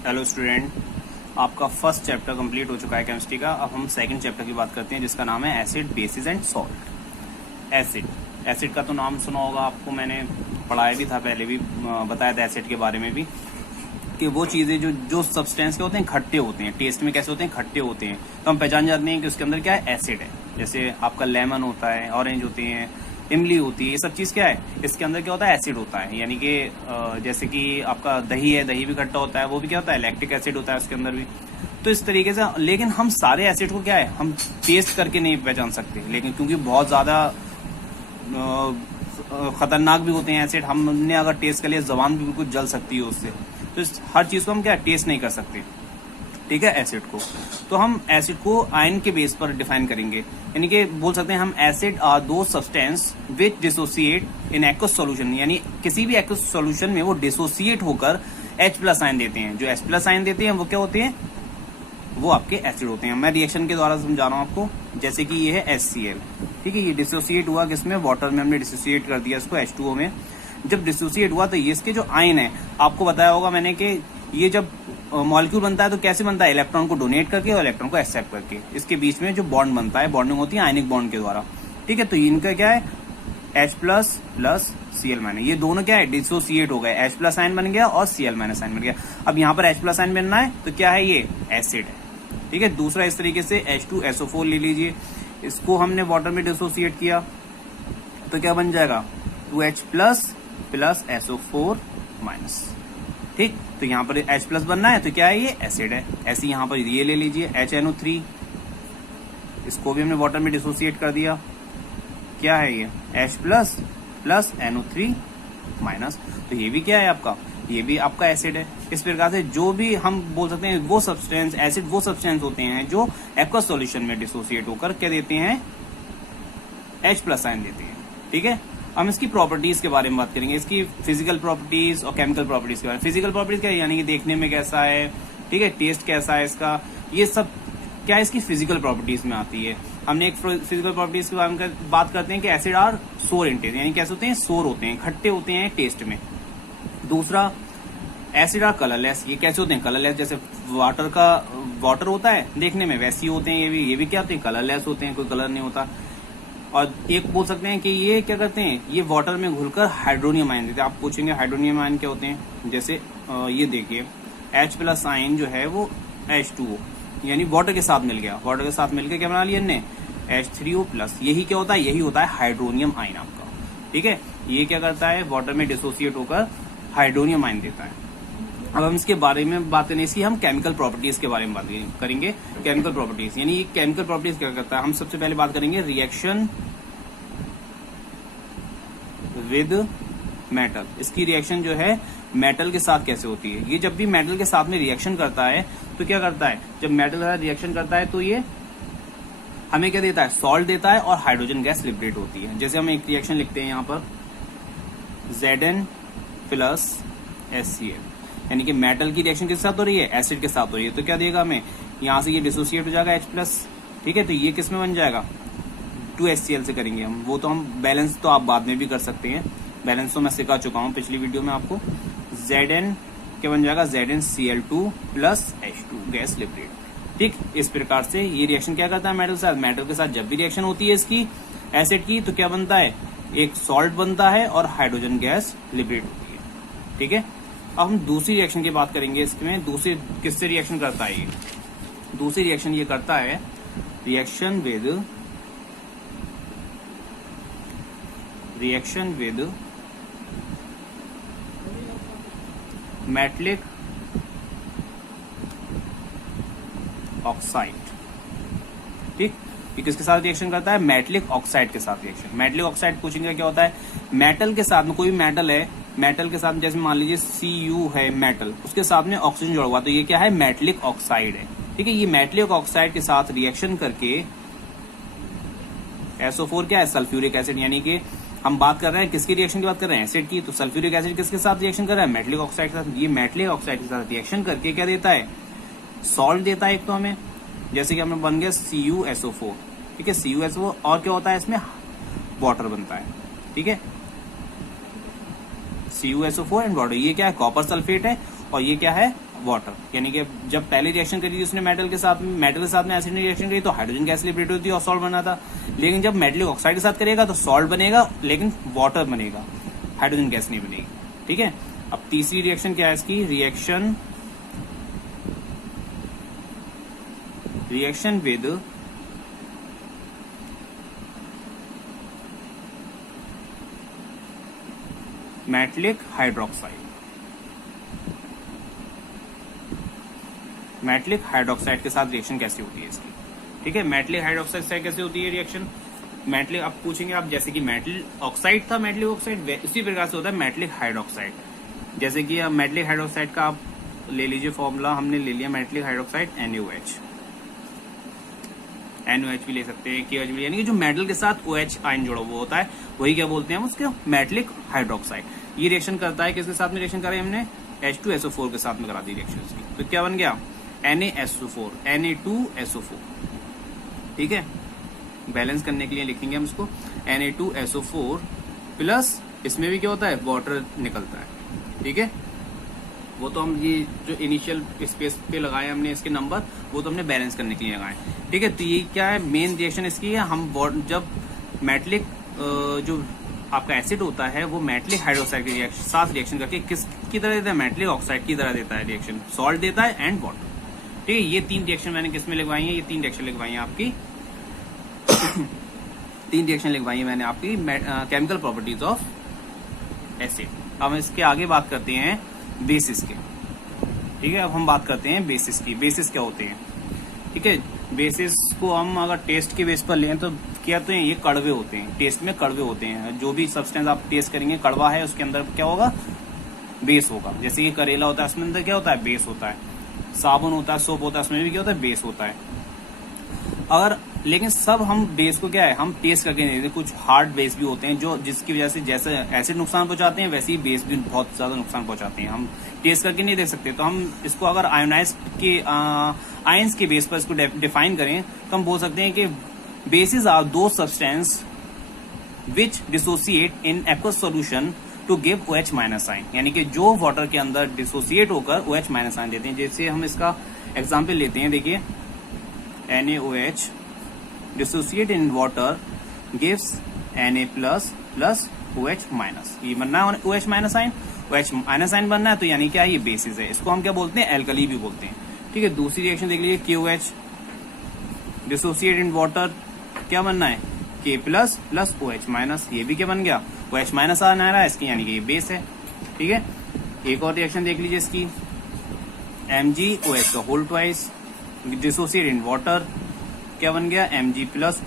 Hello student, आपका first chapter complete हो चुका है केमिस्ट्री का। अब हम सेकंड चैप्टर की बात करते हैं जिसका नाम है acid, basis and salt. Acid का तो नाम सुना होगा आपको, मैंने पढ़ाया भी था, पहले भी बताया था एसिड के बारे में भी कि वो चीज़ें जो सब्सटेंस के होते हैं खट्टे होते हैं, टेस्ट में कैसे होते हैं, खट्टे होते हैं, तो हम पहचान जाते हैं कि उसके अंदर क्या है, एसिड है। जैसे आपका लेमन होता है, ऑरेंज होते हैं, इमली होती है, ये सब चीज़ क्या है, इसके अंदर क्या होता है, एसिड होता है। यानी कि जैसे कि आपका दही है, दही भी खट्टा होता है, वो भी क्या होता है, लैक्टिक एसिड होता है उसके अंदर भी। तो इस तरीके से, लेकिन हम सारे एसिड को क्या है, हम टेस्ट करके नहीं पहचान सकते, लेकिन क्योंकि बहुत ज़्यादा खतरनाक भी होते हैं एसिड, हमने अगर टेस्ट कर लिया जबान भी बिल्कुल जल सकती है उससे। तो हर चीज़ को हम क्या टेस्ट नहीं कर सकते, ठीक है, एसिड को। तो हम एसिड को आयन के बेस पर डिफाइन करेंगे, यानी कि बोल सकते हैं हम एसिड आर दो substance which dissociate in aqueous solution, यानी किसी भी एक्वस सॉल्यूशन में वो डिसोसिएट होकर H+ आयन देते हैं। जो H+ आयन देते हैं वो क्या होते हैं, वो आपके एसिड होते हैं। मैं रिएक्शन के द्वारा समझा रहा हूँ आपको। जैसे कि ये है HCl, ठीक है, ये डिसोसिएट हुआ किसमें, वाटर में हमने डिसोसिएट कर दिया इसको H2O में। जब डिसोसिएट हुआ तो ये इसके जो आयन है, आपको बताया होगा मैंने कि ये जब मॉलिक्यूल बनता है तो कैसे बनता है, इलेक्ट्रॉन को डोनेट करके और इलेक्ट्रॉन को एक्सेप्ट करके। इसके बीच में जो बॉन्ड बनता है, बॉन्डिंग होती है आयनिक बॉन्ड के द्वारा, ठीक है। तो इनका क्या है, H+ प्लस Cl-, ये दोनों क्या है, डिसोसिएट हो गए, H+ आयन बन गया और Cl- आयन बन गया। अब यहाँ पर H+ आयन बनना है तो क्या है, ये एसिड है, ठीक है। दूसरा इस तरीके से H2SO4 ले लीजिए, इसको हमने वाटर में डिसोसिएट किया तो क्या बन जाएगा, 2H+ प्लस SO4-, ठीक। तो यहाँ पर H+ बनना है तो क्या है, ये एसिड है। ऐसे यहाँ पर ये ले लीजिए HNO3, इसको भी हमने वाटर में डिसोसिएट कर दिया, क्या है ये, H+ प्लस NO3-, तो ये भी क्या है आपका, ये भी आपका एसिड है। इस प्रकार से जो भी हम बोल सकते हैं वो सब्सटेंस, एसिड वो सब्सटेंस होते हैं जो एक्वस सॉल्यूशन में डिसोसिएट होकर क्या देते हैं, H+ आयन देते हैं, ठीक है। हम इसकी प्रॉपर्टीज के बारे में बात करेंगे, इसकी फिजिकल प्रॉपर्टीज और केमिकल प्रॉपर्टीज के बारे में। फिजिकल प्रॉपर्टीज क्या है, यानी कि देखने में कैसा है, ठीक है, टेस्ट कैसा है इसका, ये सब क्या है, इसकी फिजिकल प्रॉपर्टीज में आती है। हमने एक फिजिकल प्रॉपर्टीज के बारे में बात करते हैं कि एसिड आर सोर इंटेंस, यानी कैसे होते हैं, सोर होते हैं, खट्टे होते हैं टेस्ट में। दूसरा, एसिड आर कलरलेस, ये कैसे होते हैं, कलरलेस। जैसे वाटर होता है देखने में, वैसे ही होते हैं ये भी क्या होते हैं, कलरलेस होते हैं, कोई कलर नहीं होता। और एक बोल सकते हैं कि ये क्या करते हैं, ये वाटर में घुलकर हाइड्रोनियम आयन देते हैं। आप पूछेंगे हाइड्रोनियम आयन क्या होते हैं, जैसे ये देखिए H+ आयन जो है वो H2O, यानी वाटर के साथ मिल गया, वाटर के साथ मिलकर क्या बना लिया हमने, H3O+, यही क्या होता है, यही होता है हाइड्रोनियम आयन आपका, ठीक है। ये क्या करता है, वाटर में डिसोसिएट होकर हाइड्रोनियम आयन देता है। अब हम इसके बारे में बात करें, इसकी हम केमिकल प्रॉपर्टीज के बारे में बात करेंगे। केमिकल प्रॉपर्टीज यानी ये केमिकल प्रॉपर्टीज क्या करता है, हम सबसे पहले बात करेंगे रिएक्शन विद मेटल। इसकी रिएक्शन जो है मेटल के साथ कैसे होती है। ये जब भी मेटल के साथ में रिएक्शन करता है तो क्या करता है, जब मेटल के साथ रिएक्शन करता है तो ये हमें क्या देता है, सॉल्ट देता है और हाइड्रोजन गैस लिबरेट होती है। जैसे हम एक रिएक्शन लिखते हैं यहाँ पर, Zn प्लस HCl, यानी कि मेटल की रिएक्शन किसके साथ हो रही है, एसिड के साथ हो रही है, तो क्या देगा हमें, यहाँ से ये डिसोसिएट हो जाएगा H+, ठीक है। तो ये किस में बन जाएगा, 2HCl से करेंगे हम, वो तो हम बैलेंस तो आप बाद में भी कर सकते हैं, बैलेंस तो मैं सिखा चुका हूँ पिछली वीडियो में आपको। Zn क्या बन जाएगा, ZnCl2 plus H2 gas liberate, ठीक। इस प्रकार से ये रिएक्शन क्या करता है मेटल के साथ, मेटल के साथ जब भी रिएक्शन होती है इसकी एसिड की, तो क्या बनता है, एक सॉल्ट बनता है और हाइड्रोजन गैस लिबरेट होती है, ठीक है। अब हम दूसरी रिएक्शन की बात करेंगे। इसमें दूसरी किससे रिएक्शन करता है, ये दूसरी रिएक्शन ये करता है रिएक्शन विद मेटलिक ऑक्साइड, ठीक। ये किसके साथ रिएक्शन करता है, मेटलिक ऑक्साइड के साथ रिएक्शन। मेटलिक ऑक्साइड पूछेंगे क्या होता है, मेटल के साथ में कोई भी मेटल है, मेटल के साथ जैसे मान लीजिए Cu है मेटल, उसके साथ में ऑक्सीजन जुड़ा हुआ, तो ये क्या है, मेटलिक ऑक्साइड है, ठीक है। ये मेटलिक ऑक्साइड के साथ रिएक्शन करके SO4 क्या है, सल्फ्यूरिक एसिड, यानी कि हम बात कर रहे हैं किसकी रिएक्शन की बात कर रहे हैं, एसिड की। तो सल्फ्यूरिक एसिड किसके साथ रिएक्शन कर रहा है, मेटलिक ऑक्साइड के साथ। ये मेटलिक ऑक्साइड के साथ रिएक्शन करके क्या देता है, सॉल्ट देता है एक तो हमें, जैसे कि हमें बन गया CuSO4, ठीक है। CuSO4 और क्या होता है, इसमें वाटर बनता है, ठीक है। CuSO4 एंड वाटर, ये क्या है, कॉपर सल्फेट है और ये क्या है, वाटर, यानी कि जब पहले रिएक्शन करी थी उसने मेटल के साथ में एसिड ने रिएक्शन करी तो हाइड्रोजन गैस लिबरेट होती और सॉल्ट बना था। लेकिन जब मेटलिक ऑक्साइड के साथ करेगा तो सॉल्ट बनेगा लेकिन वाटर बनेगा, हाइड्रोजन गैस नहीं बनेगी। ठीक है, अब तीसरी रिएक्शन क्या है इसकी, reaction with metallic hydroxide. Metallic hydroxide के साथ रिएक्शन कैसे होती है इसकी। ठीक है, मेटलिक हाइड्रोक्साइड से कैसे होती है रिएक्शन, मेटलिक आप पूछेंगे आप, जैसे कि मेटल ऑक्साइड था मेटलिक ऑक्साइड, इसी प्रकार से होता है मेटलिक हाइड्रोक्साइड। जैसे कि मेटलिक हाइड्रोक्साइड का आप ले लीजिए फॉर्मूला, हमने ले लिया मेटलिक हाइड्रोक्साइड NaOH, NaOH भी ले सकते हैं, KOH भी, यानी कि जो मेटल के साथ OH आयन जुड़ा हुआ होता है वही क्या बोलते हैं हम उसके, मेटलिक हाइड्रोक्साइड। ये रिएक्शन करता है किसके साथ में रिएक्शन करा है हमने, H2SO4 के साथ में करा दी रिएक्शन इसकी, तो क्या बन गया Na2SO4। ठीक है, बैलेंस करने के लिए लिखेंगे हम इसको Na2SO4 प्लस, इसमें भी क्या होता है वाटर निकलता है। ठीक है, वो तो हम ये जो इनिशियल स्पेस पे लगाए हमने इसके नंबर, वो तो हमने बैलेंस करने के लिए लगाए। ठीक है, तो ये क्या है मेन रिएक्शन इसकी है, हम जब मेटलिक जो आपका एसिड होता है वो मेटलिक हाइड्रोक्साइड के साथ रिएक्शन करके किसकी तरह देता है, मेटलिक ऑक्साइड की तरह देता है रिएक्शन, सॉल्ट देता है एंड वाटर। ठीक है, ये तीन रिएक्शन मैंने किसमें लिखवाई है, ये तीन रिएक्शन लिखवाई है आपकी तीन रिएक्शन लिखवाई है मैंने आपकी केमिकल प्रॉपर्टीज ऑफ एसिड। अब इसके आगे बात करते हैं बेसिस के। ठीक है, अब हम बात करते हैं बेसिस की, बेसिस क्या होते हैं। ठीक है, बेसिस को हम अगर टेस्ट के बेस पर लें तो क्या तो ये कड़वे होते हैं, टेस्ट में कड़वे होते हैं। जो भी सब्सटेंस आप टेस्ट करेंगे कड़वा है, उसके अंदर क्या होगा, बेस होगा। जैसे कि करेला होता है, उसमें अंदर क्या होता है, बेस होता है। साबुन होता है, सोप होता है, उसमें भी क्या होता है, बेस होता है। अगर लेकिन सब हम बेस को क्या है, हम टेस्ट करके नहीं देते। कुछ हार्ड बेस भी होते हैं जो जिसकी वजह से जैसे एसिड नुकसान पहुंचाते हैं वैसे ही बेस भी बहुत ज्यादा नुकसान पहुंचाते हैं, हम टेस्ट करके नहीं देख सकते। तो हम इसको अगर आयोनाइज के आयंस के बेस पर इसको डिफाइन करें तो हम बोल सकते हैं कि बेसिस आर दो substance which dissociate in aqueous solution to give OH minus sign, यानी कि जो वाटर के अंदर डिसोसिएट होकर OH माइनस साइन देते हैं। जैसे हम इसका एग्जाम्पल लेते हैं, देखिए NaOH dissociate in water gives Na plus plus OH minus, ये बनना है OH minus sign, OH minus sign बनना है, तो यानी क्या ये बेसिस है। इसको हम क्या बोलते हैं, एल्कली भी बोलते हैं। ठीक है, दूसरी रिएक्शन देख लीजिए, KOH डिसोसिएट इन वाटर, क्या बनना है K plus plus OH minus, ये भी क्या बन गया OH माइनस आ रहा है इसकी, यानी कि ये बेस है। ठीक है, एक और रिएक्शन देख लीजिए इसकी, MgOH का whole twice dissociate in water, क्या बन गया Mg प्लस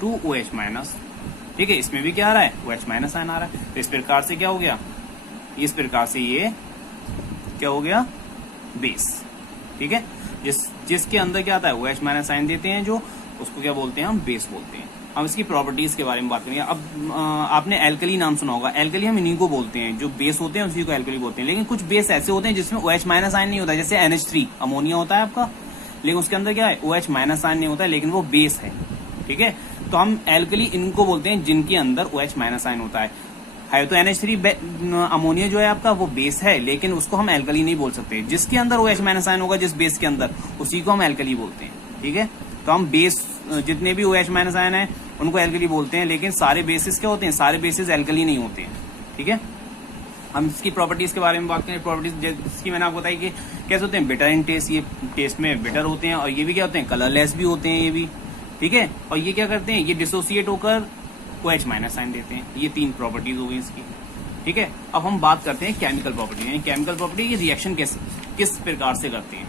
2 OH माइनस। ठीक है, इसमें भी क्या आ रहा है, OH माइनस आयन आ रहा है। तो इस प्रकार से क्या हो गया, इस प्रकार से ये क्या हो गया, बेस। ठीक है, जिसके अंदर क्या आता है OH माइनस आयन देते हैं, जो उसको क्या बोलते हैं, हम बेस बोलते हैं। अब इसकी प्रॉपर्टीज के बारे में बात करेंगे। अब आपने एल्कली नाम सुना होगा, एल्कली हम इन्हीं को बोलते हैं, जो बेस होते हैं उसी को एल्कली बोलते हैं। लेकिन कुछ बेस ऐसे होते हैं जिसमें OH माइनस आयन नहीं होता, जैसे NH3 अमोनिया होता है आपका, लेकिन उसके अंदर क्या है OH माइनस आयन नहीं होता है, लेकिन वो बेस है। ठीक है, तो हम एल्कली इनको बोलते हैं जिनके अंदर OH माइनस आयन होता है तो NH3 अमोनिया जो है आपका वो बेस है, लेकिन उसको हम एल्कली नहीं बोल सकते। जिसके अंदर OH माइनस आयन होगा, जिस बेस के अंदर, उसी को हम एल्कली बोलते हैं। ठीक है, तो हम बेस जितने भी OH माइनस आयन है उनको एल्कली बोलते हैं, लेकिन सारे बेसिस क्या होते हैं, सारे बेसिस एल्कली नहीं होते हैं। ठीक है, हम इसकी प्रॉपर्टीज के बारे में बात करें। प्रॉपर्टीज जिसकी मैंने आपको बताई कि कैसे होते हैं, बिटर इन टेस्ट, ये टेस्ट में बिटर होते हैं, और ये भी क्या होते हैं, कलरलेस भी होते हैं ये भी। ठीक है, और ये क्या करते हैं, ये डिसोसिएट होकर OH माइनस साइन देते हैं। ये तीन प्रॉपर्टीज हो गई इसकी। ठीक है, अब हम बात करते हैं केमिकल प्रॉपर्टी, यानी केमिकल प्रॉपर्टी की रिएक्शन किस प्रकार से करते हैं।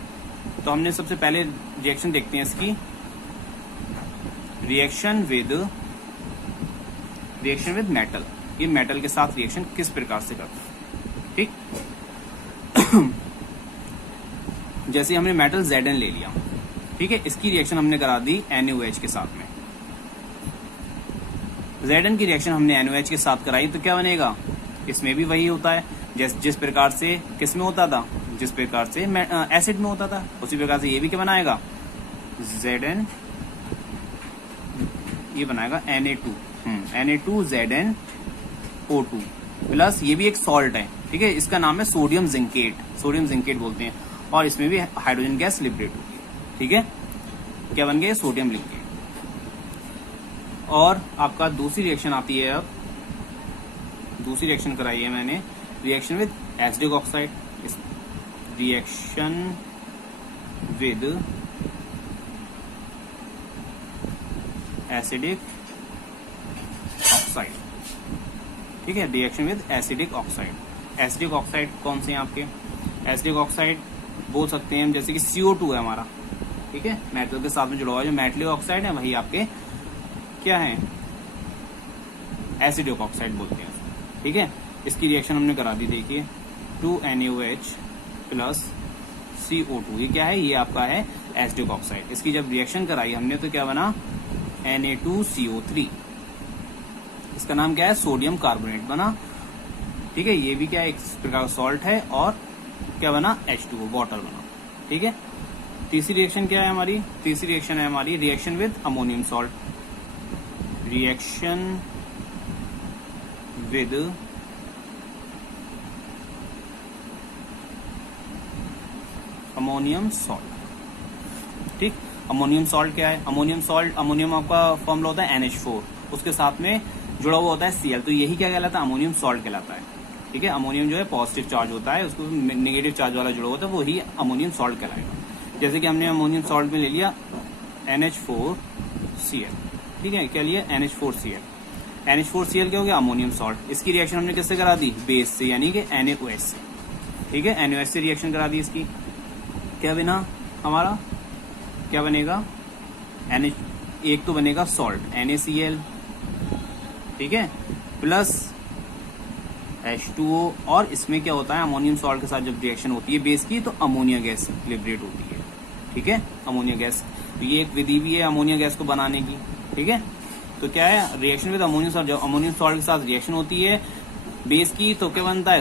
तो हमने सबसे पहले रिएक्शन देखते हैं इसकी, रिएक्शन विद मेटल। ये मेटल के साथ रिएक्शन किस प्रकार से करते हैं। ठीक जैसे हमने मेटल Zn ले लिया, ठीक है, इसकी रिएक्शन हमने करा दी NaOH के साथ में। Zn की रिएक्शन हमने NaOH के साथ कराई तो क्या बनेगा, इसमें भी वही होता है जिस प्रकार से किस में होता था, जिस प्रकार से एसिड में होता था, उसी प्रकार से ये भी क्या बनाएगा, Zn, ये बनाएगा Na2 ZnO2 प्लस, ये भी एक सॉल्ट है, ठीक है, इसका नाम है सोडियम जिंकेट, सोडियम जिंकेट बोलते हैं, और इसमें भी हाइड्रोजन गैस लिबरेट होती है। ठीक है, क्या बन गया, सोडियम लिंकेट। और आपका दूसरी रिएक्शन आती है, अब दूसरी रिएक्शन कराई है मैंने, reaction with acidic oxide, reaction with acidic oxide. ठीक है, reaction with acidic oxide. Acidic oxide कौन से हैं आपके, एसिडिक ऑक्साइड बोल सकते हैं हम, जैसे कि CO2 है हमारा, ठीक है, मेटल के साथ में जुड़ा हुआ है, जो मेटलिक ऑक्साइड है वही आपके क्या है, एसिडिक ऑक्साइड बोलते हैं। ठीक है, इसकी रिएक्शन हमने करा दी, देखिए 2NaOH प्लस CO2, ये क्या है, ये आपका है एसिडिक ऑक्साइड। इसकी जब रिएक्शन कराई हमने तो क्या बना, Na2CO3, इसका नाम क्या है, सोडियम कार्बोनेट बना। ठीक है, ये भी क्या है, एक प्रकार का सॉल्ट है, और क्या बना, H2O, वाटर बना। ठीक है, तीसरी रिएक्शन क्या है हमारी, तीसरी रिएक्शन है हमारी reaction with ammonium salt, reaction with ammonium salt. ठीक, अमोनियम सॉल्ट क्या है, अमोनियम सॉल्ट, अमोनियम आपका फॉर्मूला होता है NH4, उसके साथ में जुड़ा हुआ होता है Cl, तो यही क्या कहलाता है, अमोनियम सॉल्ट कहलाता है। ठीक है, अमोनियम जो है पॉजिटिव चार्ज होता है, उसको नेगेटिव चार्ज वाला जुड़ा होता है, वो ही अमोनियम सॉल्ट कहलाएगा। जैसे कि हमने अमोनियम सॉल्ट में ले लिया NH4Cl, ठीक है, क्या लिया, NH4Cl, NH4Cl क्या हो गया, अमोनियम सॉल्ट। इसकी रिएक्शन हमने किससे करा दी, बेस से, यानी कि NaOH से। ठीक है, NaOH से रिएक्शन करा दी, इसकी क्या बना हमारा, क्या बनेगा, एक तो बनेगा सॉल्ट NaCl, ठीक है, प्लस H2O, और इसमें क्या होता है, अमोनियम सॉल्ट के साथ जब रिएक्शन होती है बेस की, तो अमोनिया गैस लिबरेट होती है। ठीक है, अमोनिया गैस, तो ये एक विधि भी है अमोनिया गैस को बनाने की। ठीक है, तो क्या है, रिएक्शन विद अमोनियम सॉल्ट, जब अमोनियम सॉल्ट के साथ रिएक्शन होती है बेस की, तो क्या बनता है,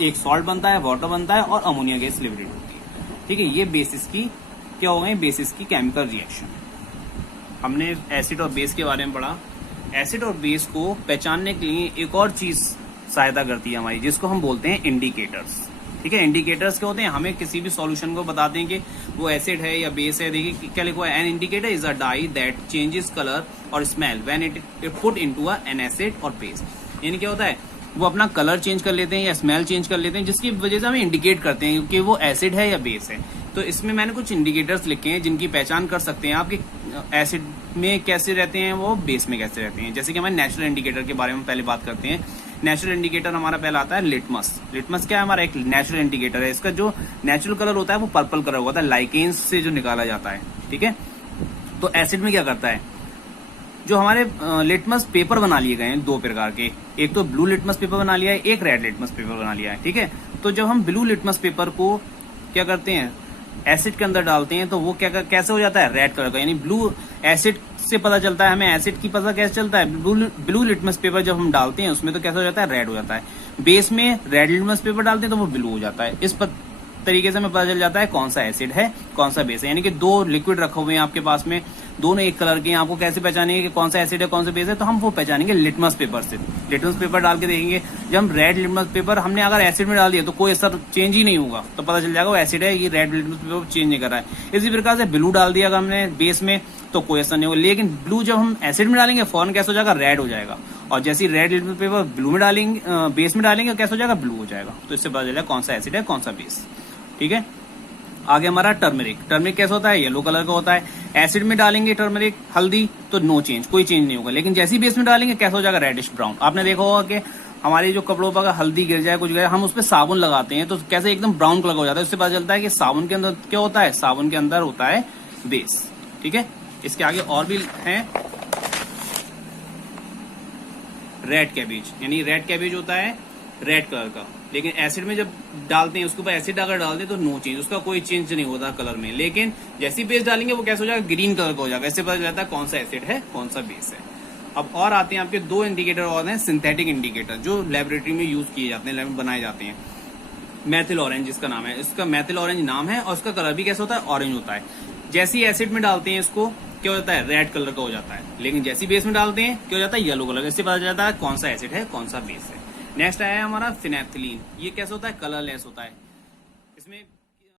एक सॉल्ट बनता है, वाटर बनता है, और अमोनिया गैस लिबरेट होती है। ठीक है, ये बेसिस की क्या हो गई, बेसिस की केमिकल रिएक्शन। हमने एसिड और बेस के बारे में पढ़ा। एसिड और बेस को पहचानने के लिए एक और चीज सहायता करती है हमारी, जिसको हम बोलते हैं इंडिकेटर्स। ठीक है, इंडिकेटर्स क्या होते हैं, हमें किसी भी सॉल्यूशन को बताते हैं कि वो एसिड है या बेस है। देखिए क्या लिखा है, an indicator is a dye that changes colour और smell when it put into an acid और बेस। यानी क्या होता है, वो अपना कलर चेंज कर लेते हैं या स्मेल चेंज कर लेते हैं, जिसकी वजह से हमें इंडिकेट करते हैं कि वो एसिड है या बेस है। तो इसमें मैंने कुछ इंडिकेटर्स लिखे हैं जिनकी पहचान कर सकते हैं आप कि एसिड में कैसे रहते हैं, वो बेस में कैसे रहते हैं। जैसे कि हमारे नेचुरल इंडिकेटर के बारे में पहले बात करते हैं। नेचुरल इंडिकेटर हमारा पहला आता है लिटमस। लिटमस क्या है, हमारा एक नेचुरल इंडिकेटर है। इसका जो नेचुरल कलर होता है वो पर्पल कलर होता है, लाइकेन्स से जो निकाला जाता है। ठीक है, तो एसिड में क्या करता है, जो हमारे लिटमस पेपर बना लिए गए हैं दो प्रकार के, एक तो ब्लू लिटमस पेपर बना लिया है, एक रेड लिटमस पेपर बना लिया है। ठीक है, तो जब हम ब्लू लिटमस पेपर को क्या करते हैं, एसिड के अंदर डालते हैं, तो वो क्या कैसे हो जाता है, रेड कलर का। यानी ब्लू एसिड से पता चलता है हमें, एसिड की पता कैसे चलता है, ब्लू लिटमस पेपर जब हम डालते हैं उसमें तो कैसा हो जाता है, रेड हो जाता है। बेस में रेड लिटमस पेपर डालते हैं तो वो ब्लू हो जाता है। इस तरीके से हमें पता चल जाता है कौन सा एसिड है कौन सा बेस है। यानी कि दो लिक्विड रखे हुए हैं आपके पास में, दोनों एक कलर के हैं, आपको कैसे पहचानेंगे कि कौन सा एसिड है कौन सा बेस है, तो हम वो पहचानेंगे लिटमस पेपर से। लिटमस पेपर डाल के देखेंगे, जब हम रेड लिटमस पेपर हमने अगर एसिड में डाल दिया तो कोई असर चेंज ही नहीं होगा, तो पता चल जाएगा वो एसिड है, ये रेड लिटमस पेपर चेंज नहीं कर रहा है। इसी प्रकार से ब्लू डाल दिया हमने बेस में तो कोई असर नहीं होगा, लेकिन ब्लू जब हम एसिड में डालेंगे फौरन कैसे हो जाएगा, रेड हो जाएगा। और जैसे रेड लिटमस पेपर ब्लू में डालेंगे, बेस में डालेंगे, कैसे हो जाएगा, ब्लू हो जाएगा। तो इससे पता चलेगा कौन सा एसिड है कौन सा बेस। ठीक है, आगे हमारा टर्मरिक। टर्मरिक कैसा होता है, येलो कलर का होता है। एसिड में डालेंगे टर्मरिक, हल्दी, तो नो चेंज, कोई चेंज नहीं होगा। लेकिन जैसे ही बेस में डालेंगे कैसा हो जाएगा, रेडिश ब्राउन। आपने देखा होगा कि हमारे जो कपड़ों पर हल्दी गिर जाए, कुछ गिर जाए, हम उस पर साबुन लगाते हैं तो कैसे एकदम ब्राउन कलर का हो जाता है। उससे पता चलता है कि साबुन के अंदर क्या होता है, साबुन के अंदर होता है बेस। ठीक है, इसके आगे और भी है, रेड कैबेज। यानी रेड कैबेज होता है रेड कलर का, लेकिन एसिड में जब डालते हैं उसके ऊपर एसिड अगर डालते हैं तो नो चेंज, उसका कोई चेंज नहीं होता कलर में। लेकिन जैसी बेस डालेंगे वो कैसे हो जाएगा, ग्रीन कलर का हो जाएगा। इससे पता चलता है कौन सा एसिड है कौन सा बेस है। अब और आते हैं आपके दो इंडिकेटर और हैं, सिंथेटिक इंडिकेटर, जो लेबोरेटरी में यूज किए जाते हैं, लैब में बनाए जाते हैं। मैथिल ऑरेंज इसका नाम है, इसका मैथिल ऑरेंज नाम है, और इसका कलर भी कैसा होता है, ऑरेंज होता है। जैसे ही एसिड में डालते हैं इसको क्या होता है, रेड कलर का हो जाता है। लेकिन जैसी बेस में डालते हैं क्या हो जाता है, येलो कलर का। इससे पता चलता है कौन सा एसिड है कौन सा बेस है। नेक्स्ट आया है हमारा फिनेप्थिलीन। ये कैसे होता है? कलरलेस होता है। इसमें